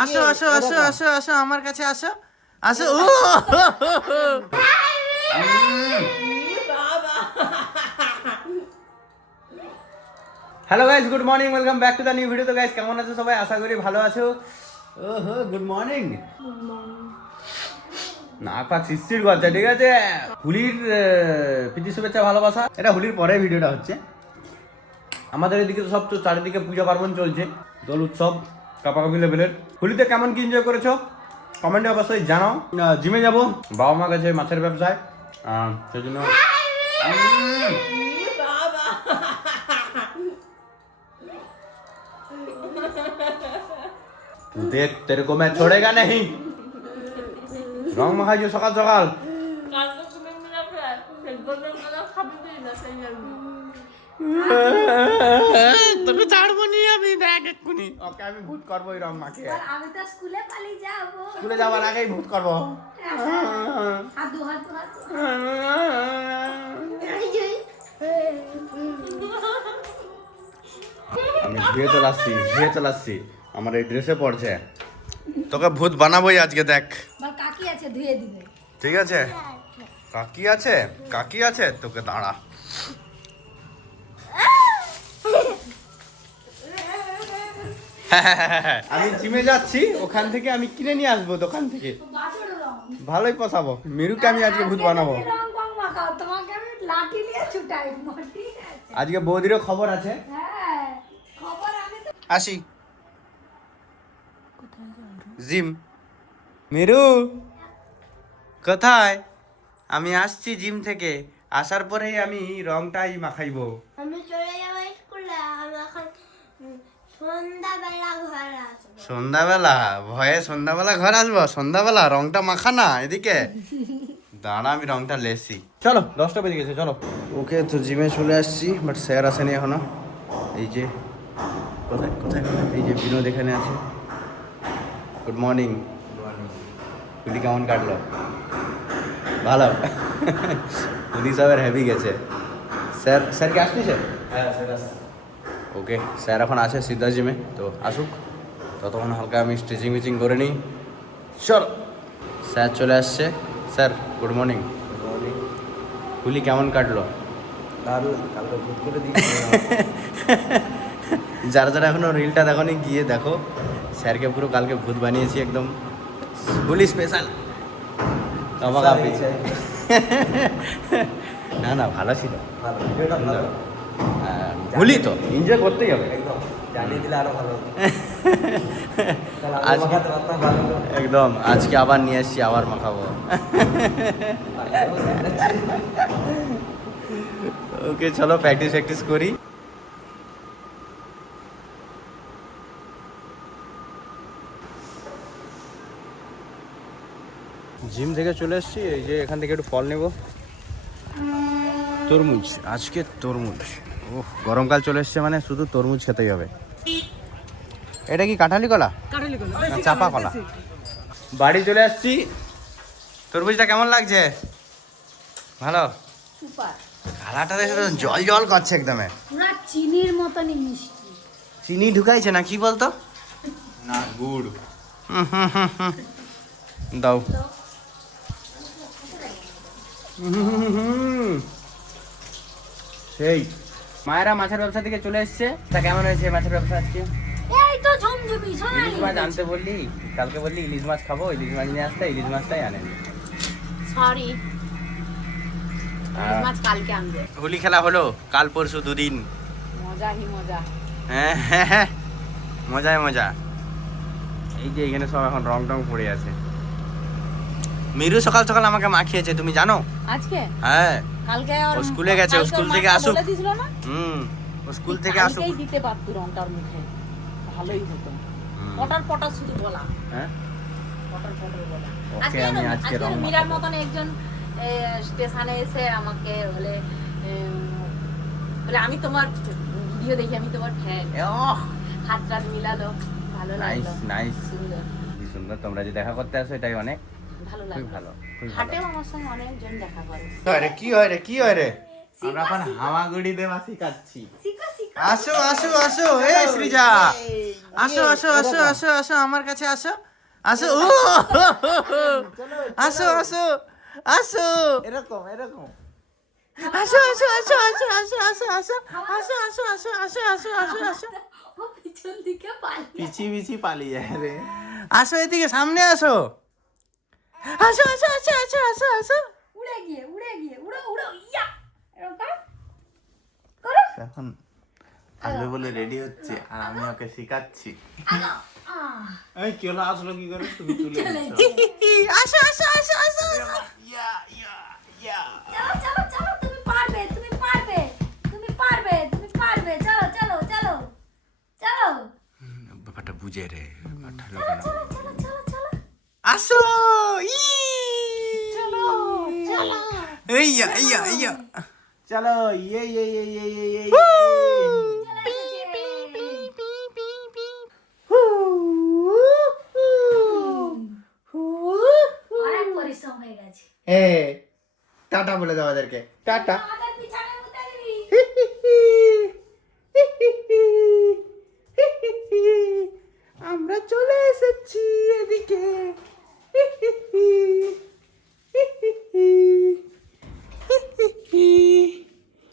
আসো আসো আসো আসো আসো আমার কাছে আসো আসো ও hello guys, good morning, welcome back to the new video. তো গাইস কেমন আছো সবাই? আশা করি ভালো আছো। ওহো, গুড মর্নিং। না পাক শিশির করছে, ঠিক আছে। হোলির প্রীতি শুভেচ্ছা ভালোবাসা। এটা হোলির পরে ভিডিওটা হচ্ছে। আমাদের এদিকে তো সব তো চারিদিকে পূজা পার্বণ চলছে, দোল উৎসব কাপাকাপি লেভেলের। হোলিতে কেমন কি এনজয় করেছো কমেন্টে অবশ্যই জানাও। জিমে যাব, বাবা মা গেছে মাছের ব্যবসায়, সেই জন্য দেখ তেরে কো মে ছোড়েগা নেই। রং মাখাইছো সকাল সকাল। তোকে ছাড়বো নি আমি, দেখ এক্ষুনি ওকে আমি ভূত করবো এই রং মাকে। আমি তো স্কুলে পালিয়ে যাবো। স্কুলে যাওয়ার আগেই ভূত করবো। হাত আমি ধুয়ে চলে আসছি আমার এই ড্রেসে পড়ছে। তোকে ভূত বানাবোই আজকে, দেখ। কাকি আছে, ধুয়ে দিবে। ঠিক আছে, কাকি আছে তোকে দাঁড়া। আমি জিমে যাচ্ছি, ওখান থেকে আমি কিনে নিয়ে আসবো দোকান থেকে, ভালোই পোষাবো। মেরুকে আমি আজকে ভূত বানাবো। আজকে বৌদিরও খবর আছে। আসি জিম। মেরু কোথায়? আমি আসছি জিম থেকে, আসার পরেই আমি রংটাই মাখাইবো। আমি চলে যাবো স্কুলে। আমি এখন সন্ধ্যাবেলা ঘরে আসবো। সন্ধ্যাবেলা? ভয়ে সন্ধ্যাবেলা ঘর আসবো? সন্ধ্যাবেলা রংটা মাখা না এদিকে। দাঁড়া আমি রংটা লেসি। চলো 10টা বেজে গেছে, চলো। ওকে, তো জিমে চলে আসছি, বাট স্যার আসেনি এখনো। এই যে কোথায় কোথায় এই যে বিনোদ এখানে আছে। Good morning. পুলি কেমন কাটলো? ভালো। পুলি সবের হেভি গেছে। স্যার কি আসছে? হ্যাঁ স্যার আসছে। ওকে, স্যার এখন আছে সিদ্ধা জিমে, তো আসুক, ততক্ষণ হালকা আমি স্ট্রেচিং মিচিং করে নিই। চল, স্যার চলে আসছে। Sir good morning. পুলি কেমন কাটলো? দারুণ, কালকে ভূত করে দিই। যারা যারা এখনো রিলটা দেখোনি গিয়ে দেখো, স্যারকে পুরো কালকে ভূত বানিয়েছি একদম হোলি স্পেশাল। না না, ভালো ছিল, ভালো, ভিডিওটা ভালো। হোলি তো এনজয় করতেই হবে। একদম জানিয়ে দিলে আরো ভালো হতো। আজকে একদম আজকে আবার নিয়ে এসছি, আবার মাখাবো। ওকে চলো প্র্যাকটিস করি। জিম থেকে চলে এসেছি, এই যে এখান থেকে একটু ফল নেব। তরমুজ, আজকে তরমুজ। ওহ, গরমকাল চলে এসছে মানে শুধু তরমুজ খেতেই হবে। এটা কি কাঁঠালি কলা? না চাপা কলা? বাড়ি চলে আসছি। তরমুজটা কেমন লাগছে? ভালো? সুপার। কালাটা দেখে তো জল জল করছে একদম। পুরা চিনির মতনই মিষ্টি। চিনি ঢুকাইছে না কি বলতো? না গুড়। দাও। সেই মায়েরা মাছের ব্যবসা থেকে চলে এসছে। তা কেমন হয়েছে মাছের ব্যবসা আজকে? এই তো ঝুমঝুমি সোনালি। ইলিশ মাছ আনতে বললি, কালকে বললি ইলিশ মাছ খাবো, ইলিশ মাছ নিয়ে আসতে, ইলিশ মাছটাই আনেনি। সরি, মাছ কালকে আনবে। হোলি খেলা হলো কাল পরশু দুদিন। মজাই মজা। হ্যাঁ, মজায় মজা। এই যে এখানে সব এখন রং টং পড়ে আছে। মিরু সকাল সকাল আমাকে মাখিয়েছে, তুমি জানো? আজকে? হ্যাঁ, কালকে ও স্কুলে গেছে, ও স্কুল থেকে আসুক। বলে দিছিল না? ও স্কুল থেকে আসুক। কালকেই দিতে পারতো রংটার মুখে, ভালোই হতো। পটার পটা শুধু বলা। হ্যাঁ, পটার পটার বলা। ওকে আমি আজকে রং মীরার মাখাবো। মতন একজন স্টেশনে এসে আমাকে বলে আমি তোমার ভিডিও দেখি, আমি তোমার ফ্যান। হাত রাত মিলালো, ভালো লাগলো। নাইস, সুন্দর, কি সুন্দর। তোমরা যে দেখা করতে আসো এটাই অনেক ভালো খুবই লাগলো। ভালো, খুবই ভালো। হাটেও আমার সঙ্গে অনেকজন দেখা করে। কি হয় রে? আমরা এখন হামাগুড়ি দেওয়া শিখাচ্ছি। শিখো শিখো। আসো আসো আসো এ সৃজা আসো আসো আসো আসো আসো আমার কাছে আসো আসো ও আসো আসো আসো এরকম এরকম আসো আসো আসো আসো আসো আসো আসো আসো আসো আসো আসো আসো আসো আসো ও পিছন দিকে পালিয়ে পিছি পিছি পালিয়ে যায় রে আসো এদিকে সামনে আসো আসো আসো আসো আসো আসো আসো উড়ে গিয়ে উড়ো উড়ো ইয়া এরকম করো এখন আসবে বলে রেডি হচ্ছে আর আমি ওকে শেখাচ্ছি এই কেলা আসলো কি করে তুমি তুলে আসো আসো আসো আসো ইয়া ইয়া ইয়া চলো চলো চলো তুমি পারবে চলো চলো চলো চলো ব্যাপারটা বুঝে রে ব্যাপারটা চলো চলো চলো চলো চলো আসো ই চলো চলো এইয়া এইয়া এইয়া চলো ইয়ে ইয়ে ইয়ে ইয়ে ইয়ে ইয়ে অনেক পরিশ্রম হয়ে গেছে এ টাটা বলে দাও ওদেরকে টাটা আমাদের পিছনে মুতে দিবি আমরা চলে এসেছি এদিকে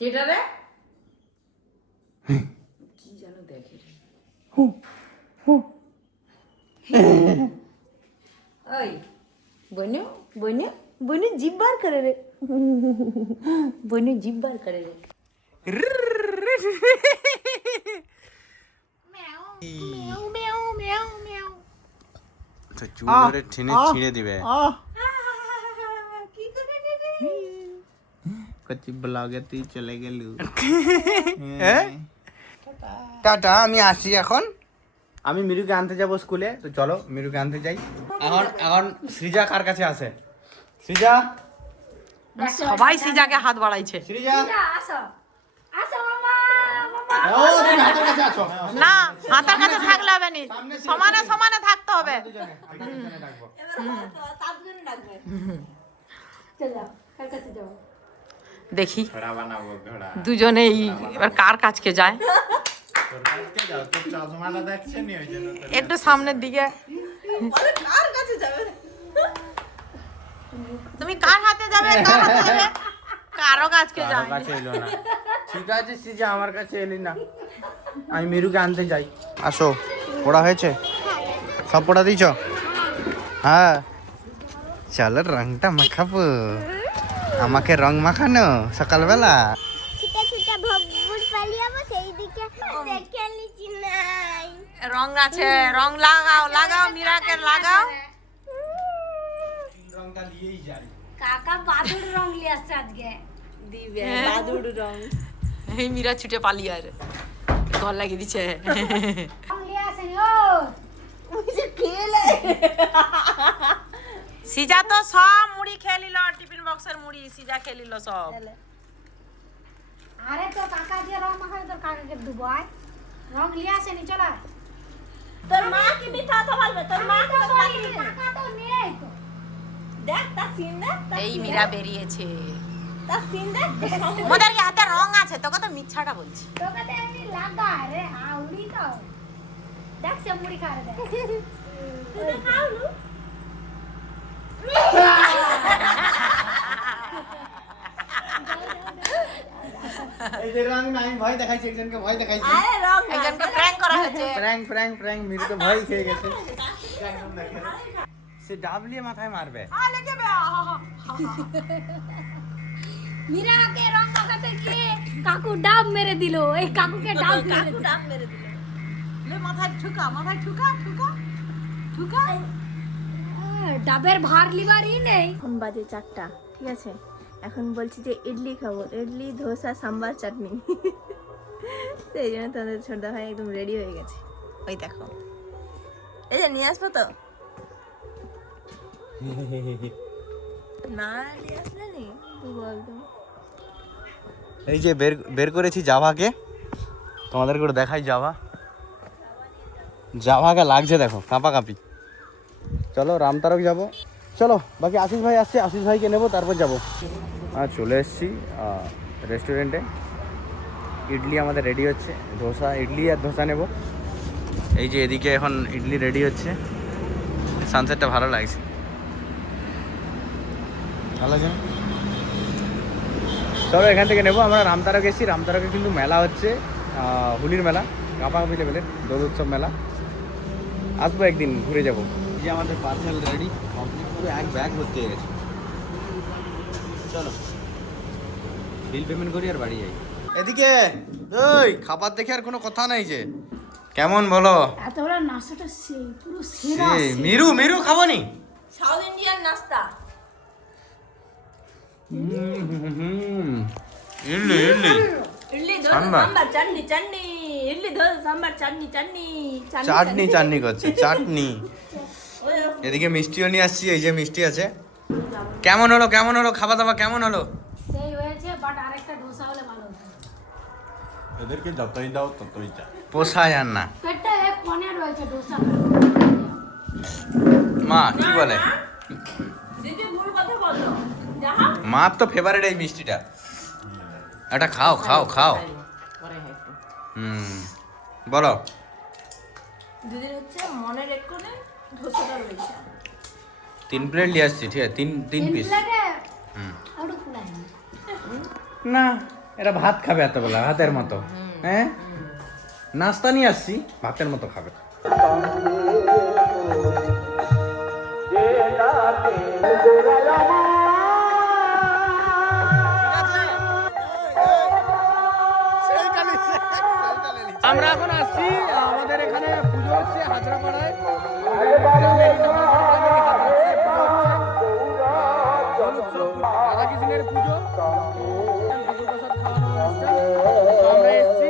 যেটা রে কি যেন দেখে রে ওই বনু বনু বনু জিভ বার করে রে বনু জিভ বার করে রে তো চুল ধরে ছিঁড়ে ছিঁড়ে দিবে কি করে নেবে কচ্ছি ব্লগে তুই চলে গেলু টাটা আমি আসি এখন আমি মিরুকে আনতে যাব স্কুলে তো চলো মিরুকে আনতে যাই এখন এখন সৃজা কার কাছে আছে সৃজা সবাই সিজাকে হাত বাড়াইছে সৃজা আসো আসো মামা মামা ও তুমি হাতের কাছে আছো না হাতের কাছে থাকলে হবে নি সমানে সমানে থাকতে হবে দুজনে আমরা দুজনে ডাকবো চলো কার কাছে যাও দেখি ঘোড়া বানাবো ঘোড়া দুজনেই এবার কার কাছকে যায় তোর কাছে যাও তোর চশমাটা দেখছেন নি ওই জন্য একটু সামনের দিকে তুমি কার হাতে যাবে কার হাতে যাবে কারো কাছকে যায় কাছে এলো না ঠিক আছে সৃজা আমার কাছে এলি না আমি মিরুকে আনতে যাই আসো পড়া হয়েছে সব পড়া দিয়েছ হ্যাঁ চলো রংটা মাখাবো আমাকে রং মাখানো সকালবেলা ছিটা ছিটা ভব্বুর পালিয়াবো সেই দিকে দেখে লিচি নাই রং আছে রং লাগাও লাগাও মিরাকে লাগাও রংটা দিয়েই যাই কাকা বাদুর রং নিয়ে আসছে আজকে দিবে বাদুড় রং এই মিরা ছুটে পালিয়ে আর ঘর লাগিয়ে দিচ্ছে রং নিয়ে আসেনি ও সিজা তো সব মুড়ি খেলিল টিফিন বক্সের মুড়ি সিজা খেলিল সব আরে তো কাকা যে রং মাখাবে তোর কাকাকে দেবো আয় রং নিয়ে আসেনি চলো তোর মা কি মিথ্যা কথা বলবে তোর মা তো বলিনি, কাকা তো নেই তো দেখ তার সিন দেখ এই মিরা বেরিয়েছে তার সিন দেখ ওদের কি হাতে রং আছে তোকে তো মিথ্যাটা বলছি তোকে তো এমনি লাগা রে আউড়ি তো দেখ সে মুড়ি খাবে দেখ তুই তো খাওলু এই যে রং না আমি ভয় দেখাইছি একজনকে ভয় দেখাইছি আরে রং না। একজনকে প্র্যাঙ্ক করা হয়েছে প্র্যাঙ্ক প্র্যাঙ্ক প্র্যাঙ্ক মিরুকে ভয় খেয়ে গেছে সে ডাবলিয়ে মাথায় মারবে মীরাকে রং মাখাতে গিয়ে কাকু ডাব মেরে দিল এই কাকুকে ডাব মেরে দিল ডাব মেরে দিল মাথায় ঠুকা ঠুকা ঠুকা ডাবের ভার লিবারই নেই এখন বাজে 4টা ঠিক আছে এখন বলছি যে ইডলি খাবো ইডলি ধোসা সাম্বার চাটনি সেই জন্য তোমাদের ছোটদা ভাই একদম রেডি হয়ে গেছে ওই দেখো এই যে নিয়ে আসবো তো না নিয়ে আসলে নি একদম এই যে বের করেছি জাভাকে তোমাদেরকে ওটা দেখাই জাভাকে লাগছে দেখো কাঁপাকাঁপি চলো রামতারক যাব চলো বাকি আশিস ভাই আসছে আশিস ভাইকে নেবো তারপর যাব চলে এসেছি রেস্টুরেন্টে ইডলি আমাদের রেডি হচ্ছে, ধোসা, ইডলি আর ধোসা নেব। এই যে এদিকে এখন ইডলি রেডি হচ্ছে, সানসেটটা ভালো লাগছে, ভালো লাগছে না? চলো এখান থেকে নেবো। আমরা রামতারক এসেছি, রামতারকে কিন্তু মেলা হচ্ছে, হোলির মেলা, কাপাকাপি লেভেলের দোল উৎসব মেলা। আসবো একদিন, ঘুরে যাবো। এই যে আমাদের পার্সেল রেডি, কমপ্লিট পুরো এক ব্যাগ ভর্তি হয়ে গেছে। চলো বিল পেমেন্ট করি আর বাড়ি যাই। এদিকে ওই খাবার দেখে আর কোনো কথা নাই যে, কেমন বলো? এত বড় নাস্তাটা সেই পুরো এই মিরু মিরু খাবো নি? সাউথ ইন্ডিয়ান নাস্তা। ইডলি ইডলি ইডলি ধোসা সাম্বার। সাম্বার চাটনি চাটনি, ইডলি ধোসা সাম্বার চাটনি চাটনি, চাটনি চাটনি করছে, চাটনি। এদিকে মিষ্টিও নিয়ে আসছি, এই যে মিষ্টি আছে। কেমন হলো, কেমন হলো খাওয়া দাওয়া, কেমন হলো? সেই হয়েছে, বাট আরেকটা ডোসা হলে ভালো হতো। এদেরকে যতই দাও ততই চায়। পোষায় আর না। পেটটা এক কোণে রয়েছে ডোসা। মা কি বলে? দিদি ভুল কথা বললো। যাহা মার তো ফেভারিট এই মিষ্টিটা। এটা খাও খাও খাও। বলো। দিদির হচ্ছে মনের এক কোণে ধোসাটা রয়েছে। 3 প্লেট নিয়ে আসছি, ঠিক আছে, তিন পিস। না এরা ভাত খাবে এত বেলা, ভাতের মতো। হ্যাঁ নাস্তা নিয়ে আসছি, ভাতের মতো খাবে। আমরা এখন আসছি, আমাদের এখানে পুজো হচ্ছে হাজরাপাড়ায়, রাধাকৃষ্ণের পুজো, ঠাকুর প্রসাদ খাওয়ানো অনুষ্ঠান। তো আমরা এসেছি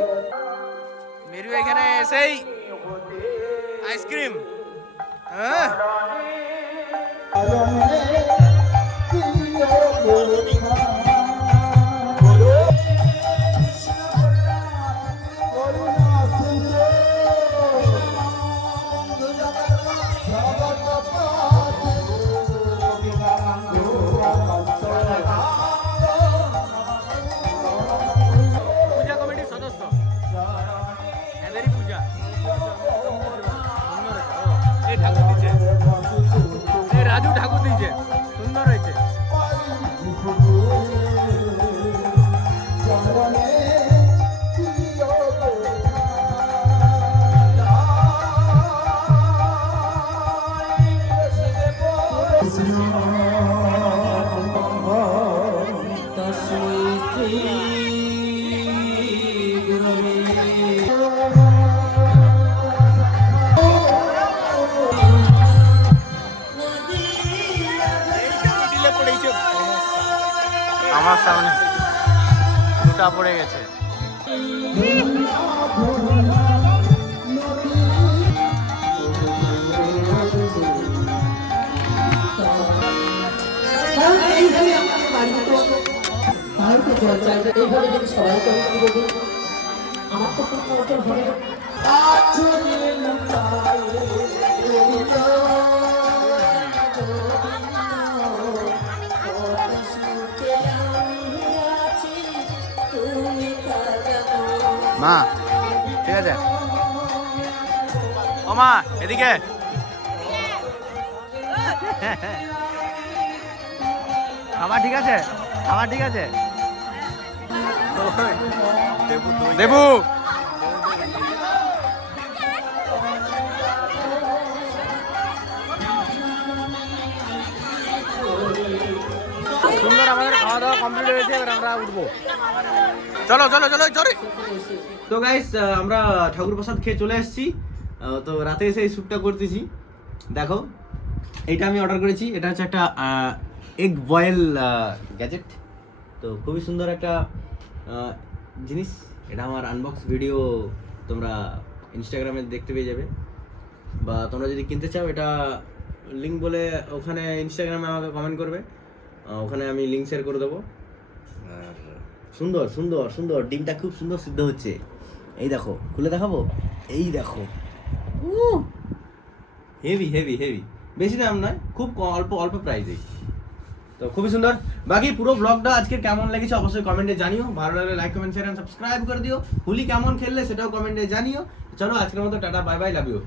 মেরু এখানে এসেই আইসক্রিম। হ্যাঁ পূজা কমিটির সদস্য, এদেরই পূজা। এই ঠাকুর দিচ্ছে, এই রাজু ঠাকুর দিচ্ছে, সুন্দর হয়েছে। আমার সামনে দুটা পড়ে গেছে। মা ঠিক আছে, ও মা এদিকে। খাবার ঠিক আছে, খাবার ঠিক আছে। দেবু সুন্দর, আমাদের খাওয়া দাওয়া কমপ্লিট হয়েছে, এবার আমরা উঠবো। চলো চলো চলো চলো। তো গাইস আমরা ঠাকুর প্রসাদ খেয়ে চলে এসেছি। তো রাতে এসে এই স্যুপটা করতেছি, দেখো এইটা আমি অর্ডার করেছি। এটা হচ্ছে একটা এগ বয়েল গ্যাজেট, তো খুবই সুন্দর একটা জিনিস। এটা আমার আনবক্স ভিডিও তোমরা ইনস্টাগ্রামে দেখতে পেয়ে যাবে, বা তোমরা যদি কিনতে চাও এটা লিঙ্ক বলে ওখানে ইনস্টাগ্রামে আমাকে কমেন্ট করবে, ওখানে আমি লিঙ্ক শেয়ার করে দেবো। আর সুন্দর সুন্দর সুন্দর, ডিমটা খুব সুন্দর সিদ্ধ হচ্ছে। এই দেখো, খুলে দেখাবো, এই দেখো, হেভি হেভি হেভি। বেশি দাম নয়, খুব অল্প অল্প প্রাইসে। তো খুবই সুন্দর। বাকি পুরো ব্লগটা আজকে কেমন লেগেছে অবশ্যই কমেন্টে জানিও, ভালো লাগলে like comment share and subscribe করে দিও, হোলি কেমন খেললে সেটাও কমেন্টে জানিও। চলো আজকের মতো tata, bye bye, love you.